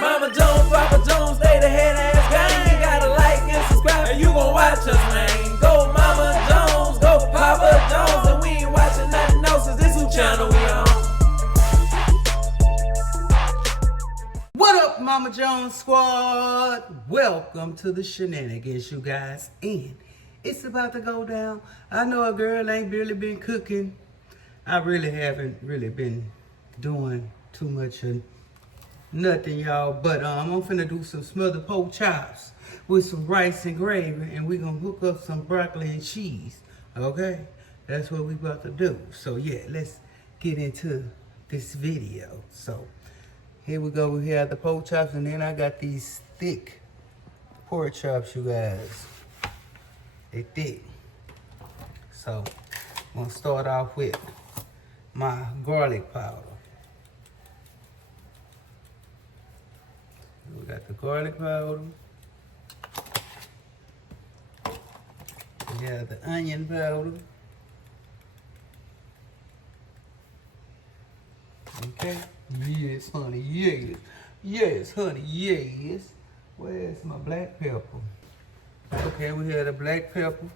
Mama Jones, Papa Jones, they the head ass gang. You gotta like and subscribe, and you gon' watch us, man. Go Mama Jones, go Papa Jones, and we ain't watching nothing else, cause this who channel we on. What up, Mama Jones squad? Welcome to the shenanigans, you guys. And it's about to go down. I know a girl ain't really been cooking. I really haven't really been doing too much of nothing, y'all. But I'm finna do some smothered pork chops with some rice and gravy, and we gonna hook up some broccoli and cheese. Okay? That's what we about to do. So yeah, let's get into this video. So here we go. We have the pork chops, and then I got these thick pork chops, you guys. They thick. So I'm gonna start off with my garlic powder. We got the garlic powder. We have the onion powder. Okay. Yes, honey, yes. Yes, honey, yes. Where's my black pepper? Okay, we have the black pepper.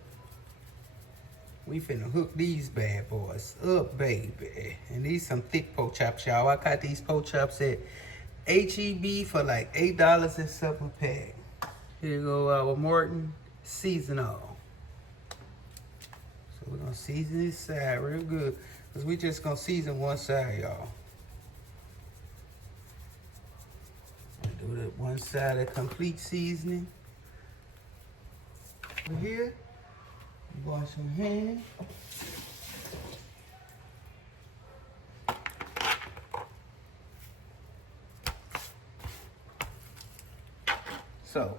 We finna hook these bad boys up, baby. And these some thick pork chops, y'all. I got these pork chops at HEB for like $8 and something a pack. Here go our Morton seasonal. So we're gonna season this side real good, cause we just gonna season one side, y'all. Do that one side of complete seasoning. Over here, wash your hands. So,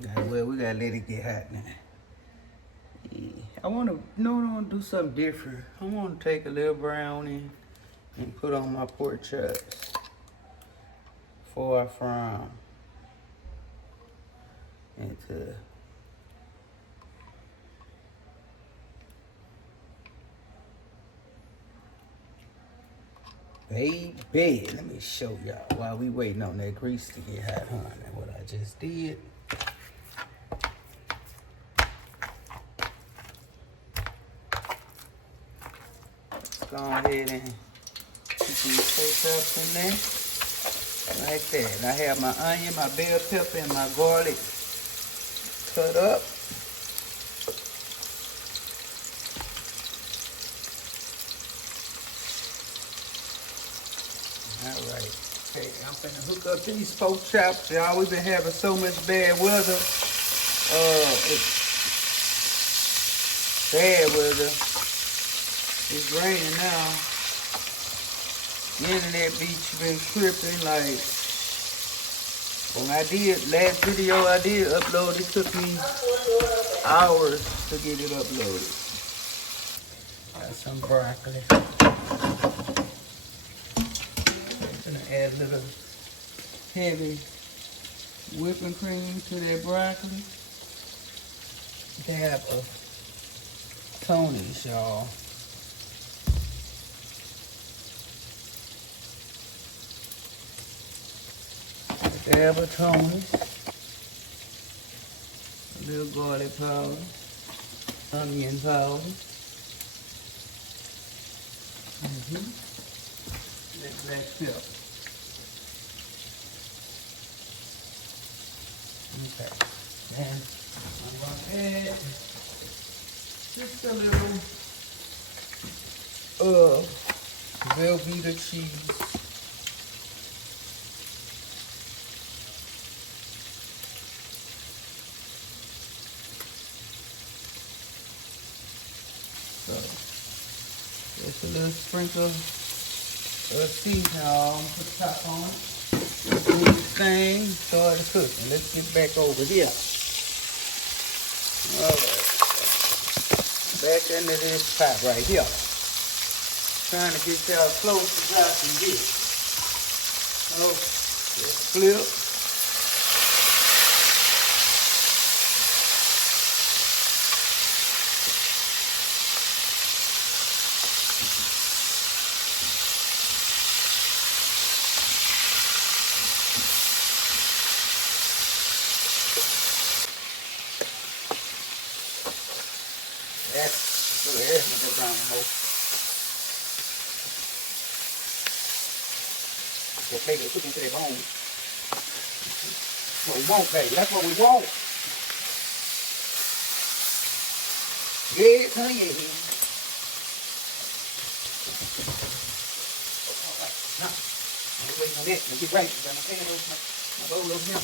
we gotta let it get hot now. Yeah. I wanna do something different. I wanna take a little brownie and put on my pork chops before I fry them into baby. Let me show y'all while we waiting on that grease to get hot, honey. What I just did. Go ahead and put these pork chops in there. Like that. And I have my onion, my bell pepper, and my garlic cut up. Alright. Okay, I'm finna hook up these pork chops. Y'all, we've been having so much bad weather. Bad weather. It's raining now. The internet beach been tripping. Like, when I did last video I did upload, it took me hours to get it uploaded. Got some broccoli. I'm gonna add a little heavy whipping cream to that broccoli. Dab of Tony's, y'all. Dab of Tony's, a little garlic powder, onion powder, that black pepper. Okay, and I'm gonna add just a little Velveeta cheese. So, just a little sprinkle of seasoning on, put the top on it. Do this thing, start the cooking. Let's get back over here. Alright. Back into this pot right here. Trying to get y'all close as I can get. Oh, just flip. That's good. Look at brown hoe. That baby cook into that bone. That's what we want, baby. That's what we want. Yes, honey, yeah. Alright, now, I'm waiting on that. Let's get right. Got my pan over my bowl over here.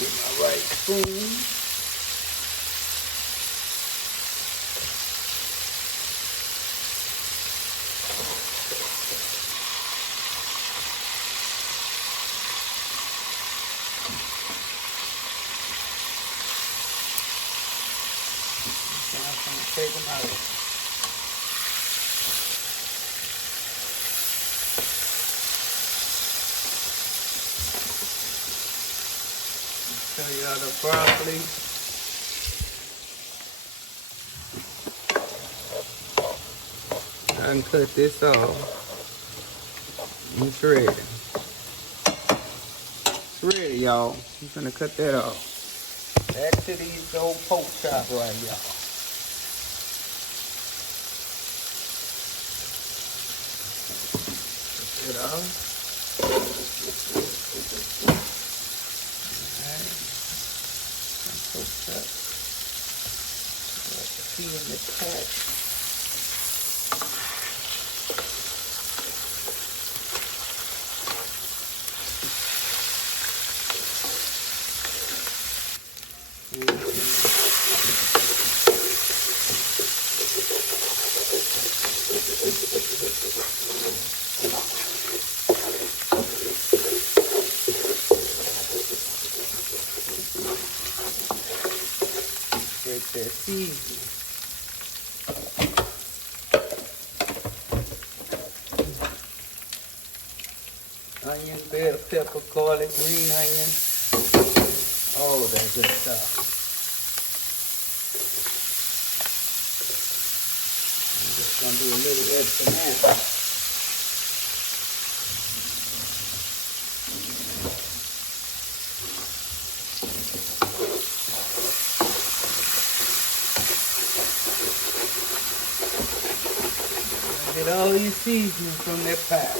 Get my right spoon. Take them out. Show y'all the broccoli. I can cut this off and shred it. It's ready, y'all. I'm gonna cut that off. Back to these old pork chops right here. It off. Alright. Pork chop. Got the key in the pack. Get that seasoning. Onion, bell pepper, garlic, green onion. All that good stuff. I'm just gonna do a little extra now. Get all your seasoning from that pie.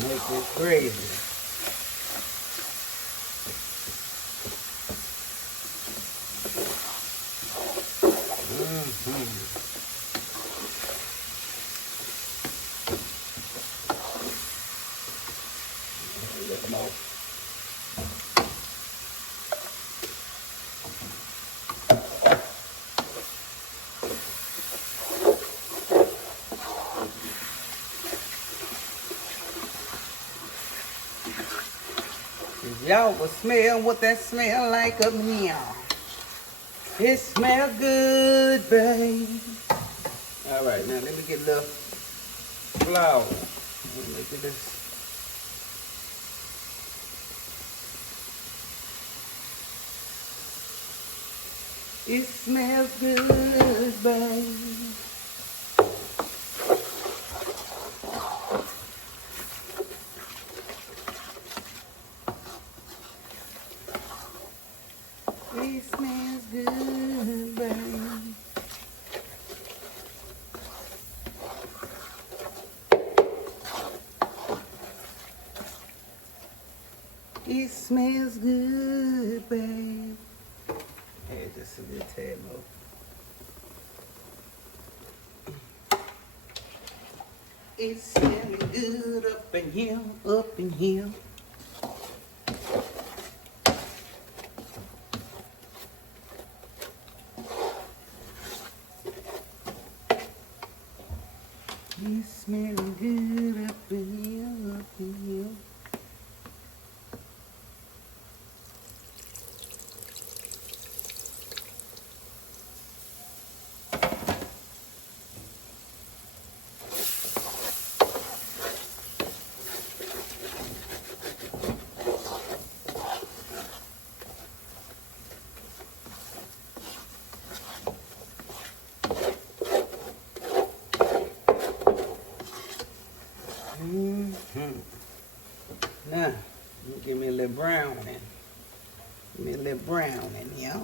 Make it gravy. A little more. Y'all will smell what that smell like up in here. It smell good, babe. All right, now let me get a little flour. Look at this. It smells good, babe. It smells good, babe. It smells good, babe. Hey, just a little tad more. It's smelling good up in here, up in here. It's smelling good up in here, up in here. Give me a little brown in. Give me a little brown in here.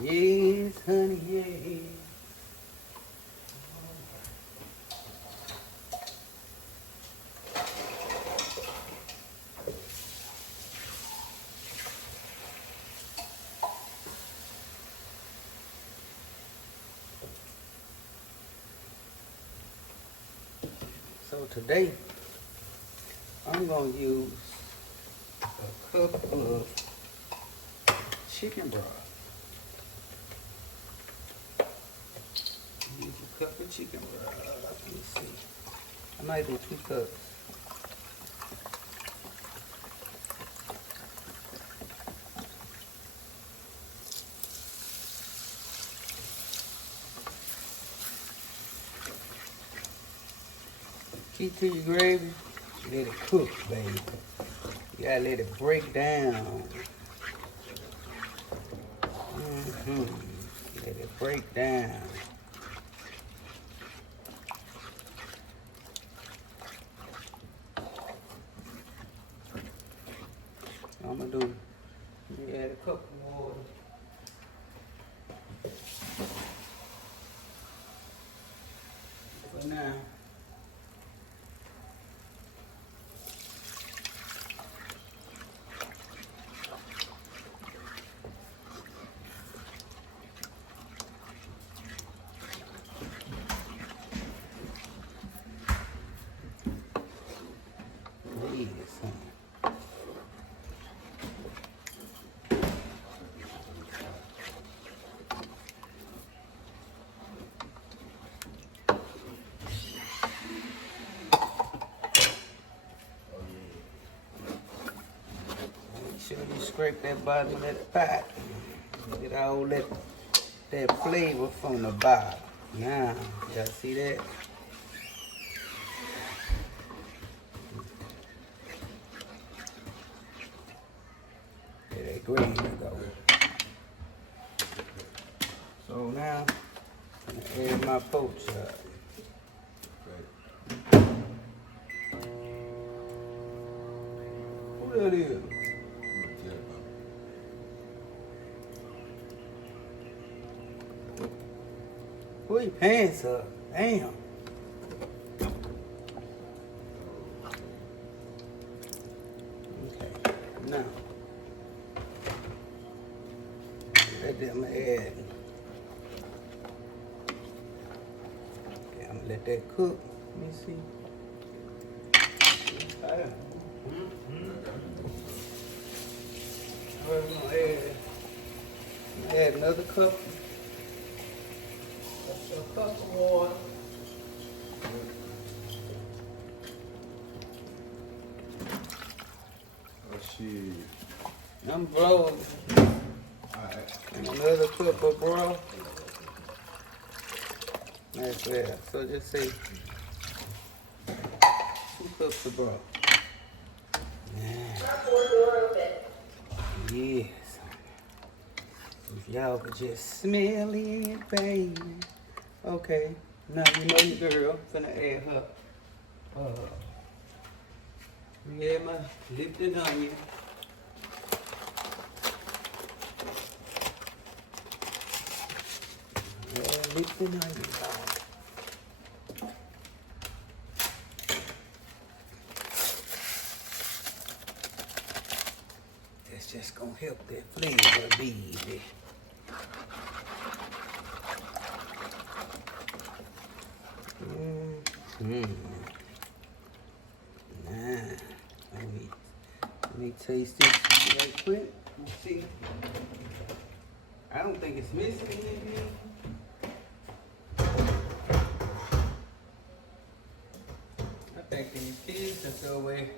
Yes, honey, yes. So today, I'm going to use a cup of chicken broth. Use a cup of chicken broth. Let me see. I might do 2 cups. Key to your gravy, let it cook, baby. You gotta let it break down. Let it break down. I'm gonna do, let me add a couple more. For now. Make sure you scrape that bottom of that pot. Get all that flavor from the bottom. Now, y'all see that? There that gravy go. So now, I'm gonna add my pork chop. Who that is? Pull your pants up. Damn. Okay. Now, let them add. Okay, I'm gonna let that cook. Let me see. We're gonna add another cup. A cup of water. Oh shit. I'm blowing. Alright. And another cup of broth. That's there. So just say 2 cups of broth. Yes. If y'all could just smell it, baby. Okay. Now you know your girl. Finna add her. Add my lifted onion. Lifted onion. That's just gonna help that flavor, baby. Let me taste this right quick. Let's see. I don't think it's missing anything. I think these kids can throw away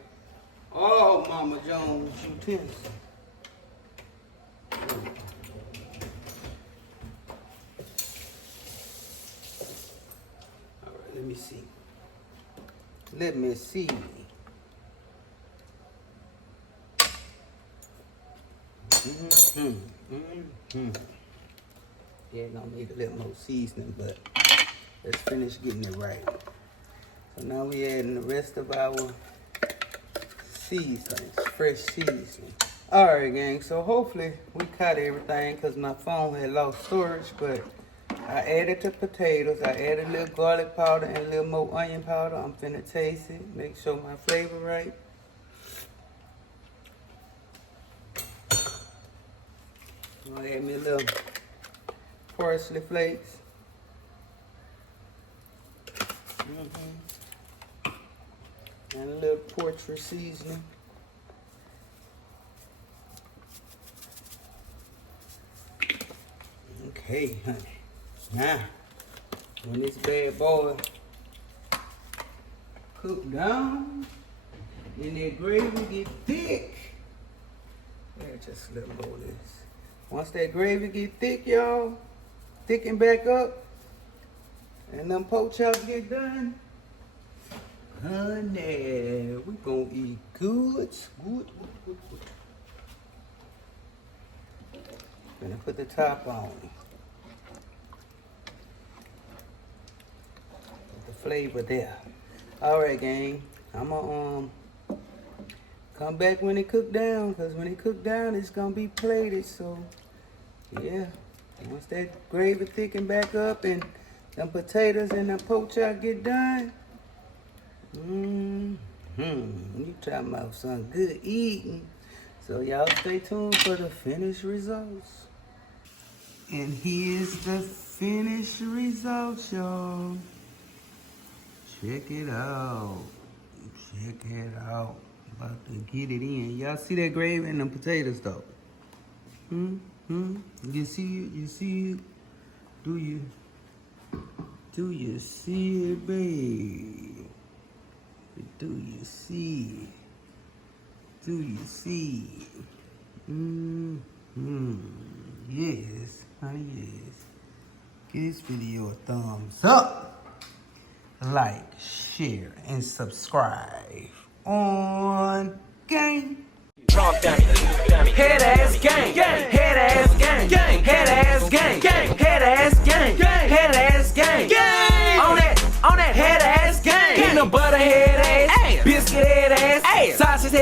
all Mama Jones utensils. me see. Let me see. Yeah, gonna need a little more seasoning, but let's finish getting it right. So now we adding the rest of our seasonings, fresh seasoning. All right, gang, so hopefully we caught everything because my phone had lost storage, but I added the potatoes. I added a little garlic powder and a little more onion powder. I'm finna taste it, make sure my flavor right. I'm gonna add me a little parsley flakes. And a little portrait seasoning. Okay, honey. Now, when this bad boy cook down and that gravy get thick, yeah, just a little more of this. Once that gravy get thick, y'all, thicken back up, and them pork chops get done, honey, we gonna eat good. Gonna put the top on. Put the flavor there. All right, gang. I'ma come back when it cook down, cause when it cook down, it's gonna be plated. So, yeah. Once that gravy thicken back up and them potatoes and the pork chop get done, you talking about some good eating. So y'all stay tuned for the finished results. And here's the finished results, y'all. Check it out. Check it out. About to get it in. Y'all see that gravy and them potatoes, though? You see it? You see it? Do you see it, babe? Do you see it? Do you see it? Yes, honey, yes. Give this video a thumbs up. Like, share, and subscribe on Gang. Head ass gang, head ass gang, head ass gang, head ass gang, head ass gang, on that head ass gang, peanut butter head ass, biscuit head ass, sausage head.